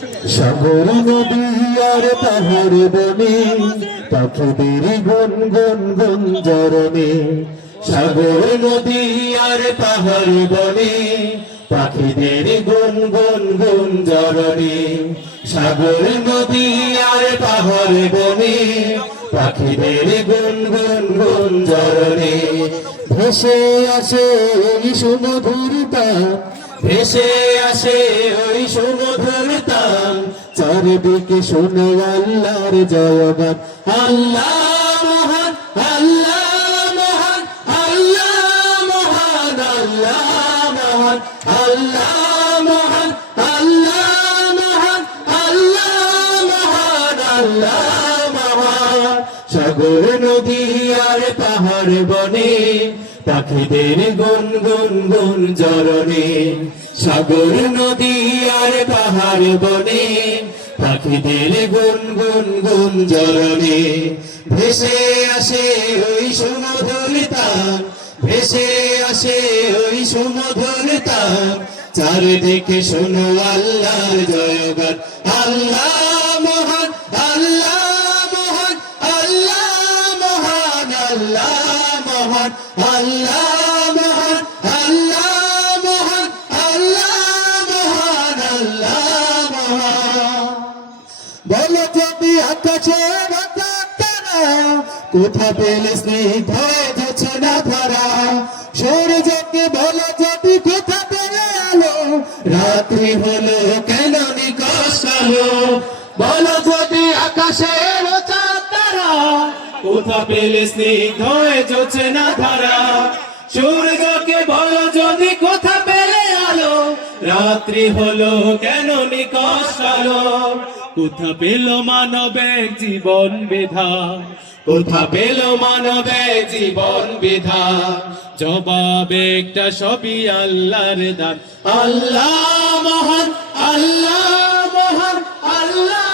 সাগর নদী আর পাহাড় বনে পাখিদের গুন গুন গুন জরনে সাগর নদী আর পাহাড় বনে পাখিদের গুন গুন গুন জরনে সাগর নদী আর পাহাড় বনে পাখিদের গুন গুন গুন জরনে ভেসে আসে ওই সুমধুর তান ভেসে আসে ওই সুমধুর তান চারিদিকে শুনে আল্লাহর জয়গান আল্লাহ মহান আল্লাহ মহান আল্লাহ মহান আল্লাহ মহান আল্লাহ মহান আল্লাহ মহান আল্লাহ মহান আল্লাহ মহান সাগর নদী আর পাহাড় বনে পাখিদের গুন গুন গুন জরনে সাগর নদী আর পাহাড় বনে পাখিদের গুন গুন গুন জরনে ভেসে আসে ওই সুমধুর তান ভেসে আসে ওই সুমধুর তান চারিদিকে শোনো আল্লাহর জয়গান আল্লাহ মহান আল্লাহ মহান আল্লাহ মহান আল্লাহ মহান আল্লাহ মহান আল্লাহ মহান আল্লাহ মহান আল্লাহ মহান বলো যদি আকাশের তারা কোথা পেলে স্নিগ্ধ যাচ্ছে না ধরা সূর্যকে বলো যদি কোথা পেলে আলো রাত্রি হলো কেন নিকশ আলো বলো যদি আকাশের তারা কোথা পেলে স্নিগ্ধ যাচ্ছে না ধরা সূর্যকে বলো যদি কোথা পেলে আলো রাত্রি হলো কেন নিকশ আলো কোথা পেল মানবের জীবন বিধান কোথা পেল মানবের জীবন বিধান জবাব একটা সবই আল্লাহর দান আল্লাহ মহান আল্লাহ মহান আল্লাহ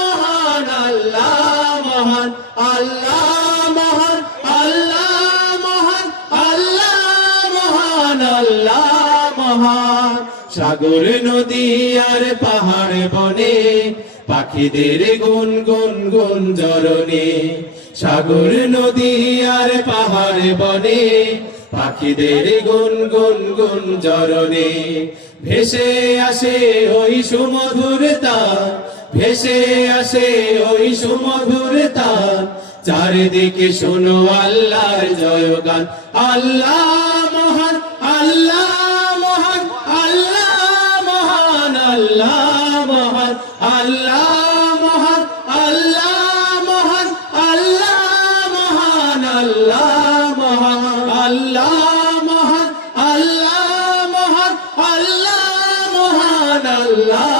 মহান আল্লাহ মহান আল্লাহ মহান আল্লাহ মহান আল্লাহ মহান আল্লাহ মহান সাগর নদী আর পাহাড় বনে পাখিদের গুন গুন গুন জরনে সাগর নদী আর পাহাড় বনে পাখিদের গুন গুন গুন জরনে ভেসে আসে ওই সুমধুর তান ভেসে আসে ওই সুমধুর তান চারিদিকে শোনো আল্লাহর জয়গান আল্লাহ মহান আল্লাহ মহান আল্লাহ মহান আল্লাহ মহান আল্লাহ মহান আল্লাহ মহান আল্লাহ মহান আল্লাহ মহান আল্লাহ মহান আল্লাহ মহান আল্লাহ মহান আল্লাহ